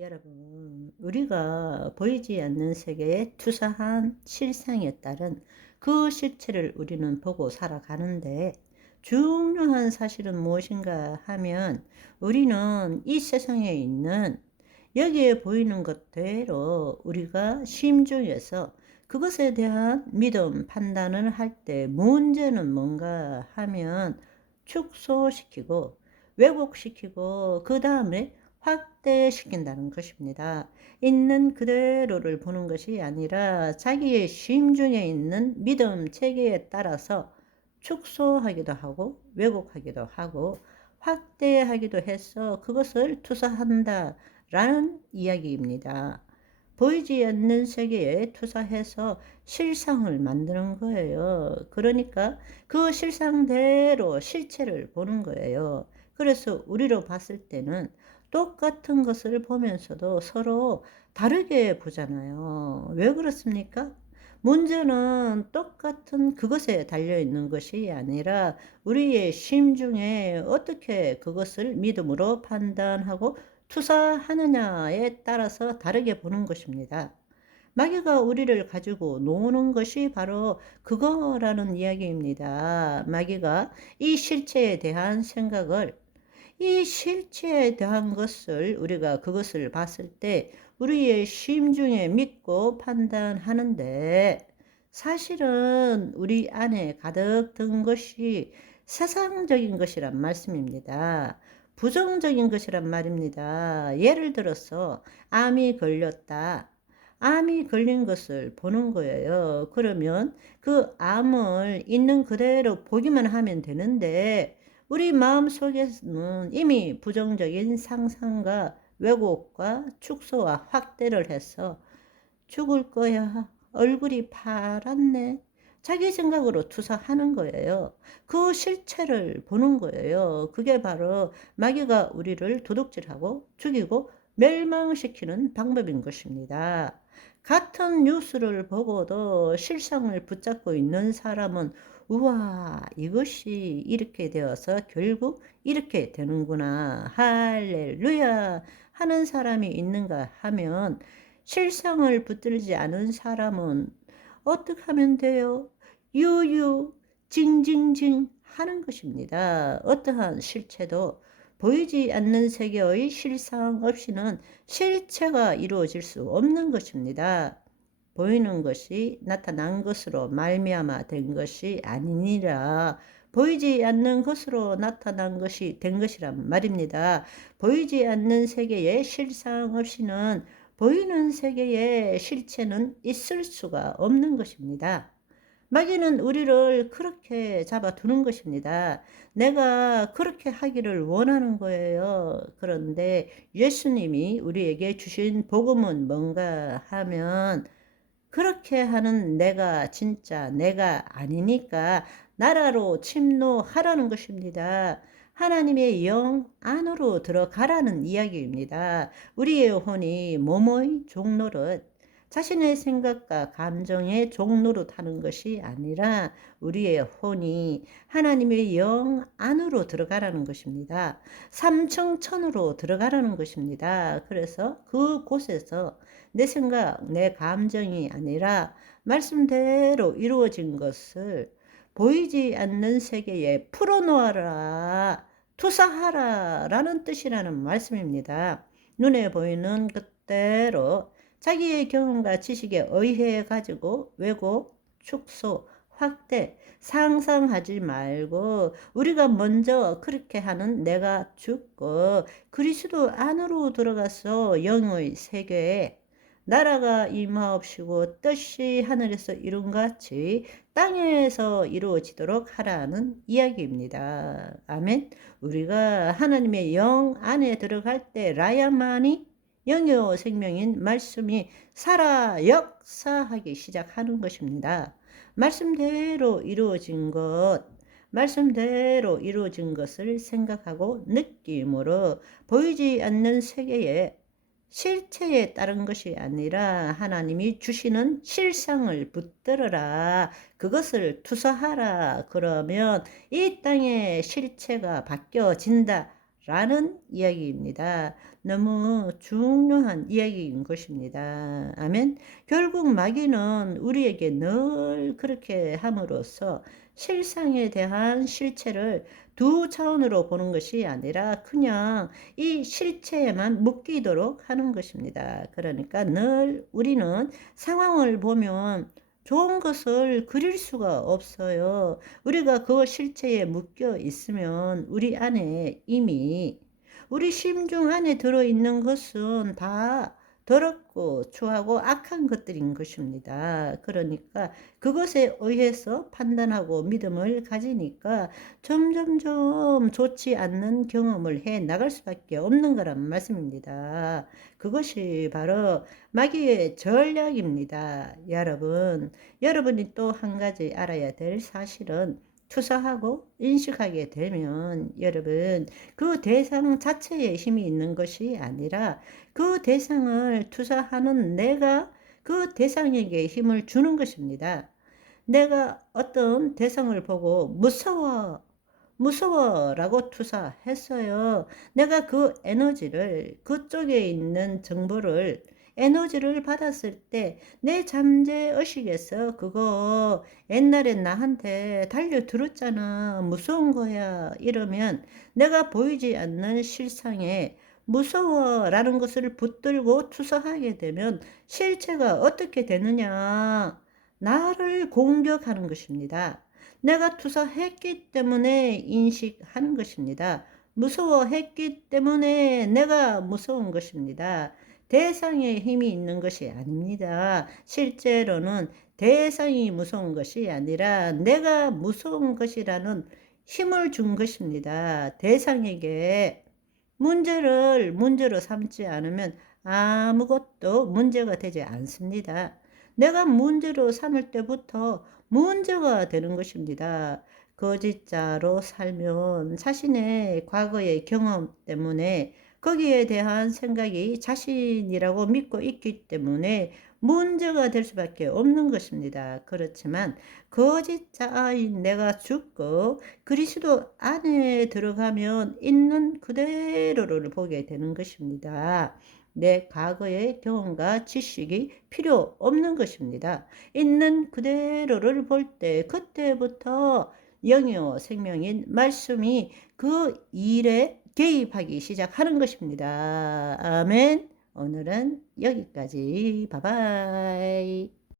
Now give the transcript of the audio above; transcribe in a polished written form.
여러분, 우리가 보이지 않는 세계에 투사한 실상에 따른 그 실체를 우리는 보고 살아가는데, 중요한 사실은 무엇인가 하면 우리는 이 세상에 있는 여기에 보이는 것대로 우리가 심중에서 그것에 대한 믿음, 판단을 할 때 문제는 뭔가 하면 축소시키고 왜곡시키고 그 다음에 확대시킨다는 것입니다. 있는 그대로를 보는 것이 아니라 자기의 심중에 있는 믿음 체계에 따라서 축소하기도 하고 왜곡하기도 하고 확대하기도 해서 그것을 투사한다라는 이야기입니다. 보이지 않는 세계에 투사해서 실상을 만드는 거예요. 그러니까 그 실상대로 실체를 보는 거예요. 그래서 우리로 봤을 때는 똑같은 것을 보면서도 서로 다르게 보잖아요. 왜 그렇습니까? 문제는 똑같은 그것에 달려 있는 것이 아니라 우리의 심중에 어떻게 그것을 믿음으로 판단하고 투사하느냐에 따라서 다르게 보는 것입니다. 마귀가 우리를 가지고 노는 것이 바로 그거라는 이야기입니다. 마귀가 이 실체에 대한 생각을, 이 실체에 대한 것을 우리가 그것을 봤을 때 우리의 심중에 믿고 판단하는데, 사실은 우리 안에 가득 든 것이 세상적인 것이란 말씀입니다. 부정적인 것이란 말입니다. 예를 들어서 암이 걸렸다. 암이 걸린 것을 보는 거예요. 그러면 그 암을 있는 그대로 보기만 하면 되는데, 우리 마음속에는 이미 부정적인 상상과 왜곡과 축소와 확대를 해서 죽을 거야. 얼굴이 파랗네. 자기 생각으로 투사하는 거예요. 그 실체를 보는 거예요. 그게 바로 마귀가 우리를 도둑질하고 죽이고 멸망시키는 방법인 것입니다. 같은 뉴스를 보고도 실상을 붙잡고 있는 사람은 우와, 이것이 이렇게 되어서 결국 이렇게 되는구나. 할렐루야 하는 사람이 있는가 하면, 실상을 붙들지 않은 사람은 어떻게 하면 돼요? 유유, 징징징 하는 것입니다. 어떠한 실체도 보이지 않는 세계의 실상 없이는 실체가 이루어질 수 없는 것입니다. 보이는 것이 나타난 것으로 말미암아 된 것이 아니니라. 보이지 않는 것으로 나타난 것이 된 것이란 말입니다. 보이지 않는 세계에 실상 없이는 보이는 세계에 실체는 있을 수가 없는 것입니다. 마귀는 우리를 그렇게 잡아두는 것입니다. 내가 그렇게 하기를 원하는 거예요. 그런데 예수님이 우리에게 주신 복음은 뭔가 하면, 그렇게 하는 내가 진짜 내가 아니니까 나라로 침노하라는 것입니다. 하나님의 영 안으로 들어가라는 이야기입니다. 우리의 혼이 몸의 종노릇, 자신의 생각과 감정의 종노릇 하는 것이 아니라 우리의 혼이 하나님의 영 안으로 들어가라는 것입니다. 삼층천으로 들어가라는 것입니다. 그래서 그곳에서 내 생각, 내 감정이 아니라 말씀대로 이루어진 것을 보이지 않는 세계에 풀어놓아라, 투사하라 라는 뜻이라는 말씀입니다. 눈에 보이는 것대로 자기의 경험과 지식에 의해 가지고 왜곡, 축소, 확대, 상상하지 말고 우리가 먼저 그렇게 하는 내가 죽고 그리스도 안으로 들어가서 영의 세계에 나라가 임하옵시고 뜻이 하늘에서 이룬같이 땅에서 이루어지도록 하라는 이야기입니다. 아멘. 우리가 하나님의 영 안에 들어갈 때 라야만이 영요 생명인 말씀이 살아 역사하기 시작하는 것입니다. 말씀대로 이루어진 것, 말씀대로 이루어진 것을 생각하고 느낌으로 보이지 않는 세계에 실체에 따른 것이 아니라 하나님이 주시는 실상을 붙들어라. 그것을 투사하라. 그러면 이 땅의 실체가 바뀌어진다 라는 이야기입니다. 너무 중요한 이야기인 것입니다. 아멘. 결국 마귀는 우리에게 늘 그렇게 함으로써 실상에 대한 실체를 두 차원으로 보는 것이 아니라 그냥 이 실체에만 묶이도록 하는 것입니다. 그러니까 늘 우리는 상황을 보면 좋은 것을 그릴 수가 없어요. 우리가 그 실체에 묶여 있으면 우리 안에 이미 우리 심중 안에 들어있는 것은 다 더럽고 추하고 악한 것들인 것입니다. 그러니까 그것에 의해서 판단하고 믿음을 가지니까 점점점 좋지 않는 경험을 해 나갈 수밖에 없는 거란 말씀입니다. 그것이 바로 마귀의 전략입니다. 여러분이 또 한 가지 알아야 될 사실은 투사하고 인식하게 되면 여러분 그 대상 자체에 힘이 있는 것이 아니라 그 대상을 투사하는 내가 그 대상에게 힘을 주는 것입니다. 내가 어떤 대상을 보고 무서워 라고 투사했어요. 내가 그 에너지를 그쪽에 있는 정보를 에너지를 받았을 때 내 잠재의식에서 그거 옛날에 나한테 달려들었잖아. 무서운 거야. 이러면 내가 보이지 않는 실상에 무서워라는 것을 붙들고 투사하게 되면 실체가 어떻게 되느냐. 나를 공격하는 것입니다. 내가 투사했기 때문에 인식하는 것입니다. 무서워했기 때문에 내가 무서운 것입니다. 대상에 힘이 있는 것이 아닙니다. 실제로는 대상이 무서운 것이 아니라 내가 무서운 것이라는 힘을 준 것입니다. 대상에게 문제로 삼지 않으면 아무것도 문제가 되지 않습니다. 내가 문제로 삼을 때부터 문제가 되는 것입니다. 거짓자로 살면 자신의 과거의 경험 때문에 거기에 대한 생각이 자신이라고 믿고 있기 때문에 문제가 될 수밖에 없는 것입니다. 그렇지만 거짓자인 내가 죽고 그리스도 안에 들어가면 있는 그대로를 보게 되는 것입니다. 내 과거의 경험과 지식이 필요 없는 것입니다. 있는 그대로를 볼 때 그때부터 영이요 생명인 말씀이 그 일에 개입하기 시작하는 것입니다. 아멘. 오늘은 여기까지. 바이바이.